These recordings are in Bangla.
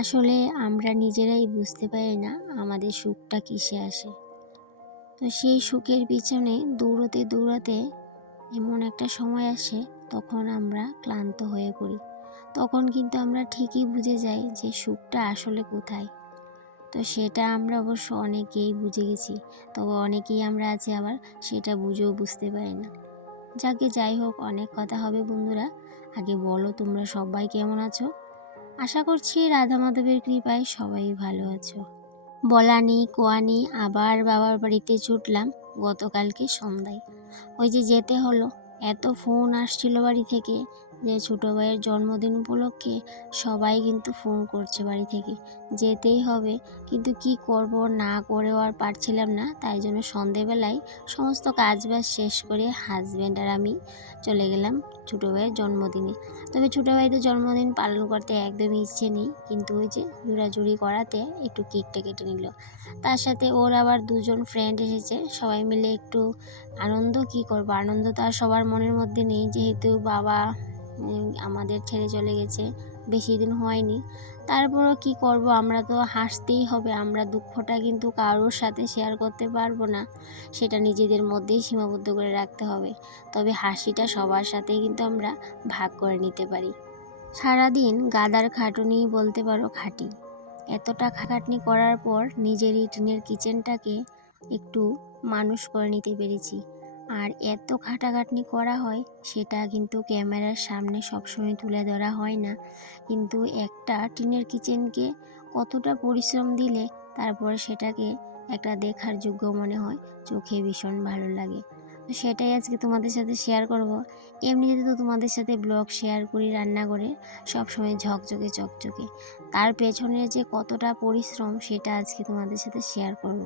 আসলে আমরা নিজেরাই বুঝতে পারি না আমাদের সুখটা কিসে আসে। তো সেই সুখের পিছনে দৌড়তে দৌড়াতে এমন একটা সময় আসে, তখন আমরা ক্লান্ত হয়ে পড়ি। তখন কিন্তু আমরা ঠিকই বুঝে যাই যে সুখটা আসলে কোথায়। তো সেটা আমরা অবশ্য অনেকেই বুঝে গেছি, তবে অনেকেই আমরা আছি আবার সেটা বুঝেও বুঝতে পারি না। যাই হোক, অনেক কথা হবে বন্ধুরা। আগে বলো, তোমরা সবাই কেমন আছো? আশা করছি রাধা মাধবের কৃপায় সবাই ভালো আছো। বলা নেই কোয়া নেই, আবার বাবার বাড়িতে ছুটলাম গতকালকে সন্ধ্যায়। ওই যে যেতে হলো, এত ফোন আসছিল বাড়ি থেকে যে ছোটো ভাইয়ের জন্মদিন উপলক্ষে সবাই কিন্তু ফোন করছে বাড়ি থেকে, যেতেই হবে। কিন্তু কি করব, না করেও আর পারছিলাম না। তাই জন্য সন্ধেবেলায় সমস্ত কাজবাজ শেষ করে হাজব্যান্ড আর আমি চলে গেলাম ছোটো ভাইয়ের জন্মদিনে। তবে ছোটো ভাইদের জন্মদিন পালন করতে একদমই ইচ্ছে নেই, কিন্তু ওই যে জোড়াজুড়ি করাতে একটু কেকটা কেটে নিল। তার সাথে ওর আবার দুজন ফ্রেন্ড এসেছে, সবাই মিলে একটু আনন্দ। কি করব, আনন্দ তো আর সবার মনের মধ্যে নেই, যেহেতু বাবা আমাদের ছেড়ে চলে গেছে, বেশি দিন হয়নি। তারপরও কি করব, আমরা তো হাসতেই হবে। আমরা দুঃখটা কিন্তু কারোর সাথে শেয়ার করতে পারবো না, সেটা নিজেদের মধ্যেই সীমাবদ্ধ করে রাখতে হবে। তবে হাসিটা সবার সাথেই কিন্তু আমরা ভাগ করে নিতে পারি। সারাদিন গাদার খাটুনি বলতে পারো, খাটি। এতটা খাটাখাটনি করার পর নিজেরই টিনের কিচেনটাকে একটু মানুষ করে নিতে পেরেছি। আর এত খাটাখাটনি করা হয় সেটা কিন্তু ক্যামেরার সামনে সবসময় তুলে ধরা হয় না, কিন্তু একটা টিনের কিচেনকে কতটা পরিশ্রম দিলে তারপরে সেটাকে একটা দেখার যোগ্য মনে হয়, চোখে ভীষণ ভালো লাগে। তো সেটাই আজকে তোমাদের সাথে শেয়ার করব। এমনিতে তো তোমাদের সাথে ব্লগ শেয়ার করি রান্না করে, সবসময় ঝকঝকে চকচকে। তার পেছনে যে কতটা পরিশ্রম সেটা আজকে তোমাদের সাথে শেয়ার করব।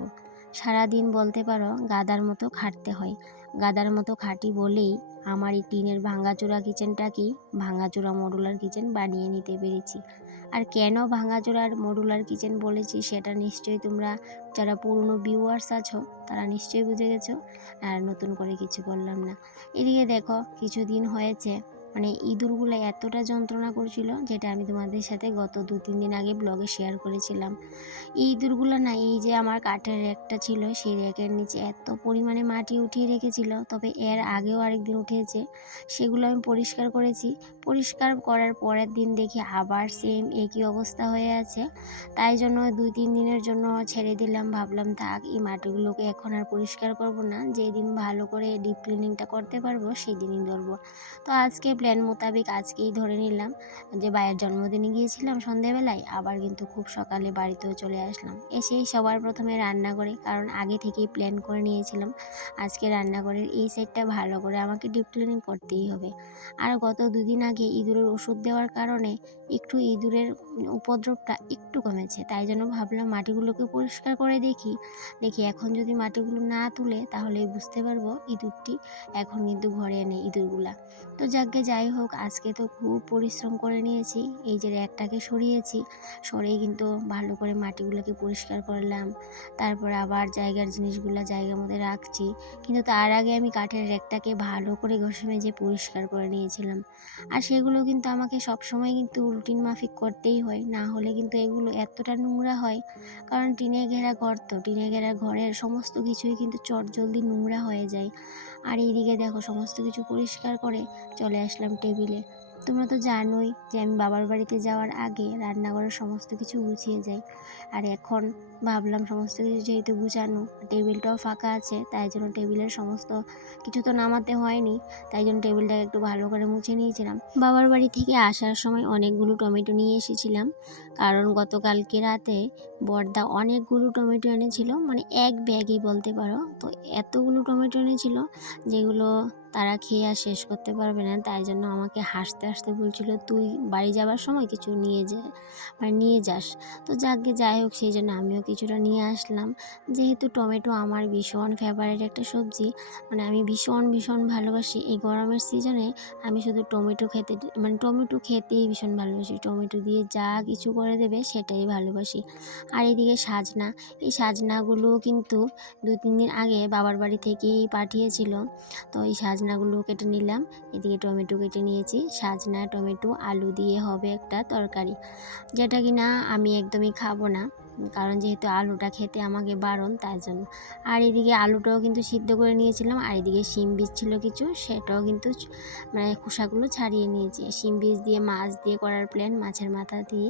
সারাদিন বলতে পারো গাদার মতো খাটতে হয়। গাদার মতো খাটি বলেই আমার এই টিনের ভাঙাচোরা কিচেনটাকেই ভাঙাচোরা মডুলার কিচেন বানিয়ে নিতে পেরেছি। আর কেন ভাঙাচোরার মডুলার কিচেন বলেছি সেটা নিশ্চয়ই তোমরা যারা পুরনো ভিউয়ার্স আছো তারা নিশ্চয়ই বুঝে গেছো, আর নতুন করে কিছু বললাম না। এদিকে দেখো, কিছুদিন হয়েছে ইঁদুরগুলো এতটা যন্ত্রণা করছিল, যেটা আমি তোমাদের সাথে গত 2-3 দিন আগে ব্লগে শেয়ার করেছিলাম। এই ইঁদুরগুলো না, এই যে আমার কাঠের র্যাকটা ছিল সেই র্যাকের নিচে এত পরিমাণে মাটি উঠিয়ে রেখেছিল। তবে এর আগেও আরেকদিন উঠেছে, সেগুলো আমি পরিষ্কার করেছি। পরিষ্কার করার পরের দিন দেখি আবার সেম একই অবস্থা হয়ে আছে। তাই জন্য 2-3 দিনের জন্য ছেড়ে দিলাম, ভাবলাম থাক, এই মাটিগুলোকে এখন আর পরিষ্কার করব না, যেদিন ভালো করে ডিপ ক্লিনিংটা করতে পারবো সেদিনই ধরবো। তো আজকে প্ল্যান মোতাবেক আজকেই ধরে নিলাম। যে ভাইয়ের জন্মদিনে গিয়েছিলাম সন্ধেবেলায়, আবার কিন্তু খুব সকালে বাড়িতেও চলে আসলাম। এসেই সবার প্রথমে রান্না করে, কারণ আগে থেকেই প্ল্যান করে নিয়েছিলাম আজকে রান্নাঘরের এই সাইডটা ভালো করে আমাকে ডিপ ক্লিনিং করতেই হবে। আর গত 2 দিন আগে ইঁদুরের ওষুধ দেওয়ার কারণে একটু ইঁদুরের উপদ্রবটা একটু কমেছে। তাই জন্য ভাবলাম মাটিগুলোকে পরিষ্কার করে দেখি। এখন যদি মাটিগুলো না তুলে তাহলে বুঝতে পারবো ইঁদুরটি এখন কিন্তু ঘরে নেই, ইঁদুরগুলা। তো যাই হোক, আজকে তো খুব পরিশ্রম করে নিয়েছি। এই যে র্যাকটাকে সরিয়েছি, সরিয়ে কিন্তু ভালো করে মাটিগুলোকে পরিষ্কার করলাম। তারপর আবার জায়গার জিনিসগুলো জায়গা মধ্যে রাখছি। কিন্তু তার আগে আমি কাঠের র্যাকটাকে ভালো করে ঘষে মেজে পরিষ্কার করে নিয়েছিলাম। আর সেগুলো কিন্তু আমাকে সবসময় কিন্তু রুটিন মাফিক করতেই হয়, না হলে কিন্তু এগুলো এতটা নোংরা হয়। কারণ টিনে ঘেরা ঘর, তো টিনে ঘেরা ঘরের সমস্ত কিছুই কিন্তু চটজলদি নোংরা হয়ে যায়। আর এইদিকে দেখো, সমস্ত কিছু পরিষ্কার করে চলে আসলাম টেবিলে। তোমরা তো জানোই যে আমি বাবার বাড়িতে যাওয়ার আগে রান্নাঘরের সমস্ত কিছু গুছিয়ে যাই। আর এখন ভাবলাম সমস্ত কিছু যেহেতু গুছানো, টেবিলটাও ফাঁকা আছে, তাই জন্য টেবিলের সমস্ত কিছু তো নামাতে হয়নি, তাই জন্য টেবিলটাকে একটু ভালো করে মুছে নিয়েছিলাম। বাবার বাড়ি থেকে আসার সময় অনেকগুলো টমেটো নিয়ে এসেছিলাম, কারণ গতকালকে রাতে বড়দা অনেকগুলো টমেটো এনেছিল, এক ব্যাগই বলতে পারো। তো এতগুলো টমেটো এনেছিল যেগুলো তারা খেয়ে আর শেষ করতে পারবে না। তাই জন্য আমাকে হাসতে হাসতে বলছিল, তুই বাড়ি যাবার সময় কিছু নিয়ে যাস। তো যাই হোক, সেই জন্য আমিও কিছুটা নিয়ে আসলাম। যেহেতু টমেটো আমার ভীষণ ফেভারিট একটা সবজি, আমি ভীষণ ভীষণ ভালোবাসি। এই গরমের সিজনে আমি শুধু টমেটো খেতেই ভীষণ ভালোবাসি। টমেটো দিয়ে যা কিছু করে দেবে সেটাই ভালোবাসি। আর এদিকে সাজনা, এই সাজনাগুলো কিন্তু 2-3 দিন আগে বাবার বাড়ি থেকেই পাঠিয়েছিল। তো এই সাজনাগুলো কেটে নিলাম। এদিকে টমেটো কেটে নিয়েছি। সাজনা, টমেটো, আলু দিয়ে হবে একটা তরকারি, যেটা কিনা আমি একদমই খাবো না, কারণ যেহেতু আলুটা খেতে আমাকে বারণ, তার জন্য। আর এদিকে আলুটাও কিন্তু সিদ্ধ করে নিয়েছিলাম। আর এদিকে শিম বীজ ছিল কিছু, সেটাও কিন্তু মানে খোসাগুলো ছাড়িয়ে নিয়েছি। শিম বীজ দিয়ে মাছ দিয়ে করার প্ল্যান, মাছের মাথা দিয়ে।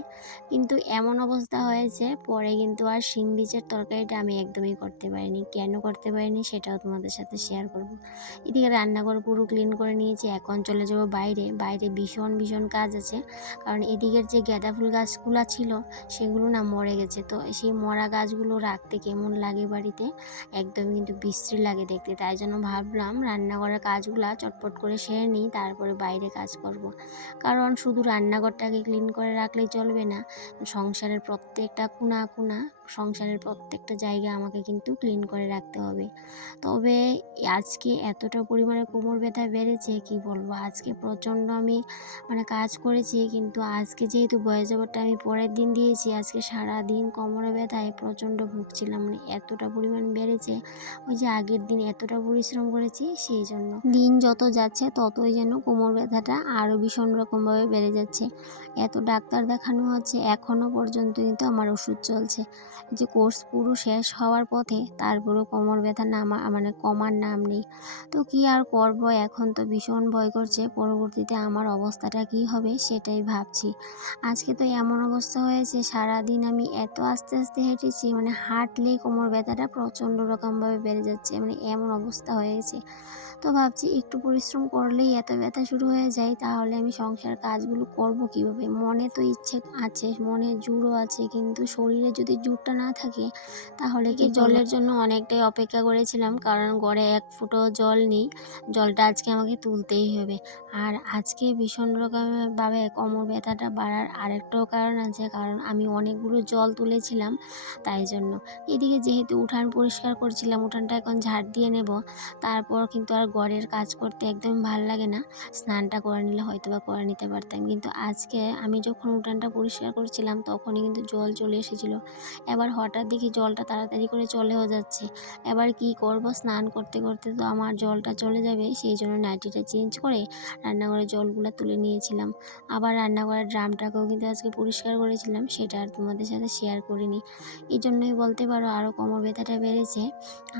কিন্তু এমন অবস্থা হয়েছে পরে কিন্তু আর শিম বীজের তরকারিটা আমি একদমই করতে পারিনি। কেন করতে পারিনি সেটাও তোমাদের সাথে শেয়ার করব। এদিকে রান্নাঘর পুরো ক্লিন করে নিয়েছি। এখন চলে যাবো বাইরে। বাইরে ভীষণ ভীষণ কাজ আছে, কারণ এদিকের যে গাঁদা ফুল গাছগুলো ছিল সেগুলো না মরে গেছে। তো সেই মরা গাছগুলো রাখতে কেমন লাগে বাড়িতে, একদম কিন্তু বিশ্রী লাগে দেখতে। তাই জন্য ভাবলাম রান্নাঘরের কাজগুলো চটপট করে সেরে নিই, তারপরে বাইরে কাজ করব। কারণ শুধু রান্নাঘরটাকে ক্লিন করে রাখলেই চলবে না, সংসারের প্রত্যেকটা কোণা কোণা, সংসারের প্রত্যেকটা জায়গা আমাকে কিন্তু ক্লিন করে রাখতে হবে। তবে আজকে এতটা পরিমাণে কোমর ব্যথা বেড়েছে কি বলবো। আজকে প্রচণ্ড আমি মানে কাজ করেছি, কিন্তু আজকে যেহেতু ভয়েস ওভারটা আমি পরের দিন দিয়েছি, আজকে সারা দিন কোমরে ব্যথায় প্রচণ্ড ভুগছিলাম। মানে এতটা পরিমাণ বেড়েছে, ওই যে আগের দিন এতটা পরিশ্রম করেছি সেই জন্য। দিন যত যাচ্ছে ততই যেন কোমর ব্যথাটা আরও ভীষণ রকমভাবে বেড়ে যাচ্ছে। এত ডাক্তার দেখানো হচ্ছে, এখনও পর্যন্ত কিন্তু আমার ওষুধ চলছে। যে কোর্স পুরো শেষ হওয়ার পথে, তারপরেও কোমর ব্যথা মানে কমার নাম নেই। তো কি আর করব, এখন তো ভীষণ ভয় করছে পরবর্তীতে আমার অবস্থাটা কি হবে সেটাই ভাবছি। আজকে তো এমন অবস্থা হয়েছে, সারাদিন আমি এত আস্তে আস্তে হেঁটেছি, মানে হাঁটলেই কোমর ব্যথাটা প্রচণ্ড রকমভাবে বেড়ে যাচ্ছে, মানে এমন অবস্থা হয়েছে। তো ভাবছি একটু পরিশ্রম করলেই এত ব্যথা শুরু হয়ে যায়, তাহলে আমি সংসার কাজগুলো করব কিভাবে। মনে তো ইচ্ছে আছে, মনে জোরও আছে, কিন্তু শরীরে যদি জোরটা না থাকে তাহলে কি জলের জন্য অনেকটাই অপেক্ষা করেছিলাম, কারণ ঘরে এক ফুঁটো জল নেই। জলটা আজকে আমাকে তুলতেই হবে। আর আজকে ভীষণ রকমভাবে কোমর ব্যথাটা বাড়ার আরেকটাও কারণ আছে, কারণ আমি অনেকগুলো জল তুলেছিলাম, তাই জন্য। এদিকে যেহেতু উঠান পরিষ্কার করছিলাম, উঠানটা এখন ঝাড় দিয়ে নেব, তারপর কিন্তু আর ঘরের কাজ করতে একদম ভাল লাগে না। স্নানটা করে নিলে হয়তো বা করে নিতে পারতাম, কিন্তু আজকে আমি যখন উঠানটা পরিষ্কার করছিলাম তখনই কিন্তু জল চলে এসেছিলো। এবার হঠাৎ দেখি জলটা তাড়াতাড়ি করে চলেও যাচ্ছে। এবার কি করব, স্নান করতে করতে তো আমার জলটা চলে যাবে, সেই জন্য নাইটিটা চেঞ্জ করে রান্নাঘরের জলগুলো তুলে নিয়েছিলাম। আবার রান্নাঘরের ড্রামটাকেও কিন্তু আজকে পরিষ্কার করেছিলাম, সেটা আর তোমাদের সাথে শেয়ার করিনি। এই জন্যই বলতে পারো আরও কোমর ব্যথাটা বেড়েছে।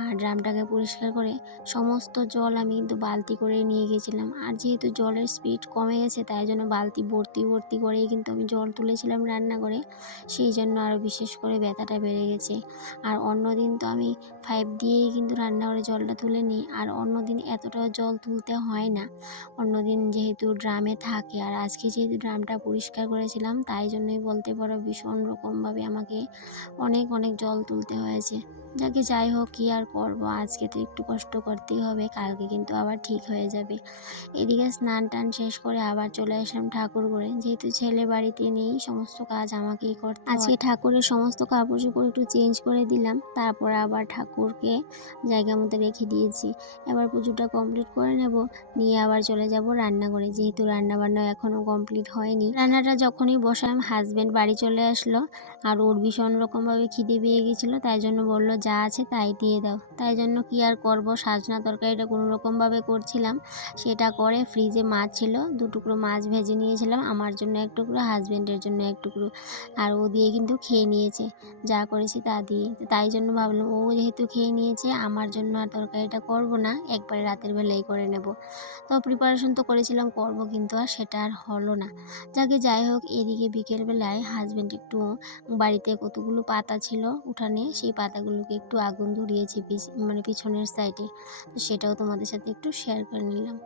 আর ড্রামটাকে পরিষ্কার করে সমস্ত জল আমি কিন্তু বালতি করে নিয়ে গেছিলাম। আর যেহেতু জলের স্পিড কমে গেছে, তাই জন্য বালতি ভর্তি ভর্তি করেই কিন্তু আমি জল তুলেছিলাম রান্নাঘরে, সেই জন্য আরও বিশেষ করে ব্যথাটা বেড়ে গেছে। আর অন্যদিন তো আমি পাইপ দিয়েই কিন্তু রান্নাঘরে জলটা তুলে নিই, আর অন্যদিন এতটাও জল তুলতে হয় না। অন্যদিন যেহেতু ড্রামে থাকে, আর আজকে যেহেতু ড্রামটা পরিষ্কার করেছিলাম, তাই জন্যই বলতে পারো ভীষণ রকমভাবে আমাকে অনেক অনেক জল তুলতে হয়েছে। যাই হোক, কী আর করবো, আজকে তো একটু কষ্ট করতেই হবে, কালকে কিন্তু আবার ঠিক হয়ে যাবে। এদিকে স্নান টান শেষ করে আবার চলে আসলাম ঠাকুর ঘরে। যেহেতু ছেলে বাড়িতে নেই, সমস্ত কাজ আমাকেই করতে হয়। আজকে ঠাকুরের সমস্ত কাপড় চোপড় একটু চেঞ্জ করে দিলাম, তারপরে আবার ঠাকুরকে জায়গা মতো রেখে দিয়েছি। এবার পুজোটা কমপ্লিট করে নেব, নিয়ে আবার চলে যাব রান্নাঘরে। যেহেতু রান্নাবান্না এখনও কমপ্লিট হয়নি, রান্নাটা যখনই বসালাম হাজব্যান্ড বাড়ি চলে আসলো, আর ওর ভীষণ রকমভাবে খিদে পেয়ে গেছিলো, তাই জন্য বললো যা আছে তাই দিয়ে দাও। তাই জন্য কি আর করব, সাজনা তরকারিটা কোনো রকমভাবে করছিলাম। সেটা করে ফ্রিজে মাছ ছিল, 2 টুকরো মাছ ভেজে নিয়েছিলাম, আমার জন্য 1 টুকরো, হাজব্যান্ডের জন্য 1 টুকরো। আর ও দিয়ে কিন্তু খেয়ে নিয়েছে, যা করেছি তা দিয়ে। তাই জন্য ভাবলাম ও যেহেতু খেয়ে নিয়েছে, আমার জন্য আর তরকারিটা করব না, একবারে রাতের বেলায় করে নেব। তো প্রিপারেশন তো করেছিলাম করব, কিন্তু আর সেটা আর হলো না। যাই হোক, এদিকে বিকেলবেলায় হাজব্যান্ড একটু বাড়িতে কতগুলো পাতা ছিল উঠানে, সেই পাতাগুলোকে একটু আগুন ধরিয়েছে মানে পিছনের সাইডে। তো সেটাও তোমাদের সাথে একটু শেয়ার করে নিলাম।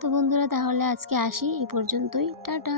তো বন্ধুরা, তাহলে আজকে আসি এই পর্যন্তই, টাটা।